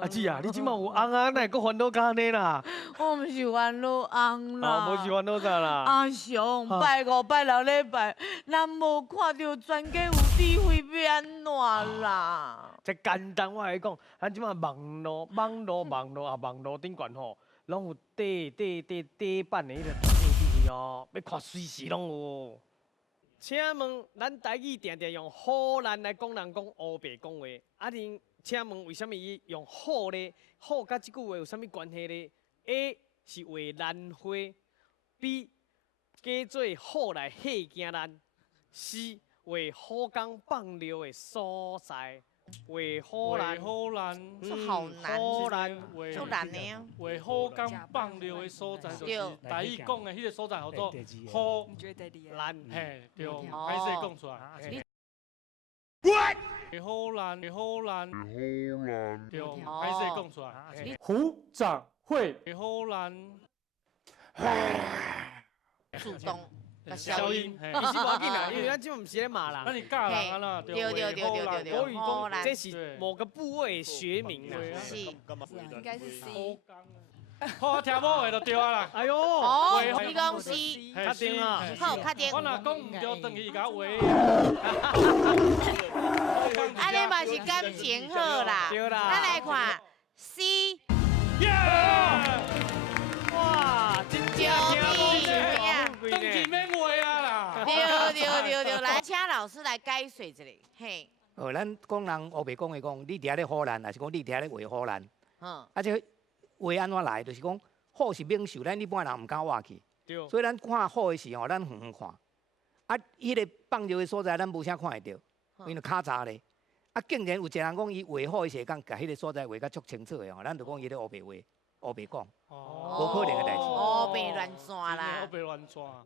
阿姊啊，你即马有翁啊，哪会阁烦恼甲安尼啦？我毋是烦恼翁啦，无是烦恼啥啦？阿雄，拜五拜六礼拜，咱无看到全家有智慧要安怎啦？这简单，我来讲，咱即马网络顶悬吼，拢有底版的迄个专业智慧哦，要看随时拢有。请问，咱台语定定用好难来讲人讲乌白讲话，请问为什么伊用好呢？好甲即句话有啥物关系呢 ？A 是话兰花 ，B 加做好来吓惊咱 ，C 话好工放尿的所在。为好难，这好难，好难，就难的啊。为好工放尿的所在，就是台语讲的迄个所在，叫做好难，嘿，对，歹势讲出来。为好难，对，歹势讲出来。胡长会，为好难，主动。消音，伊是无要紧啦，因为咱即毋是咧骂人。那你教人安那？对，国语讲这是某个部位的学名啦。是，应该是 C。好，听某话就对啊啦。哎呦，哦，你讲 C，确定啊？好，确定。我若讲唔对，等于甲话。安尼嘛是感情好啦。对啦。咱来看 C。哇，真正听无登记免话啊啦！对，来，请老师来解说一下。嘿，咱讲人乌白讲的讲，你伫遐咧好难，还是讲你伫遐咧话好难？啊，这话安怎来？就是讲好是免受，咱一般人唔敢话去。所以咱看好的时候，咱远远看。啊，迄个放尿的所在，咱无啥看会到，因为较早咧。啊，竟然有一个人讲伊话好的时候，讲甲迄个所在话甲足清楚的吼，咱就讲伊咧乌白话。乌白讲，无可能的代志。乌白乱转啦。乌白乱转。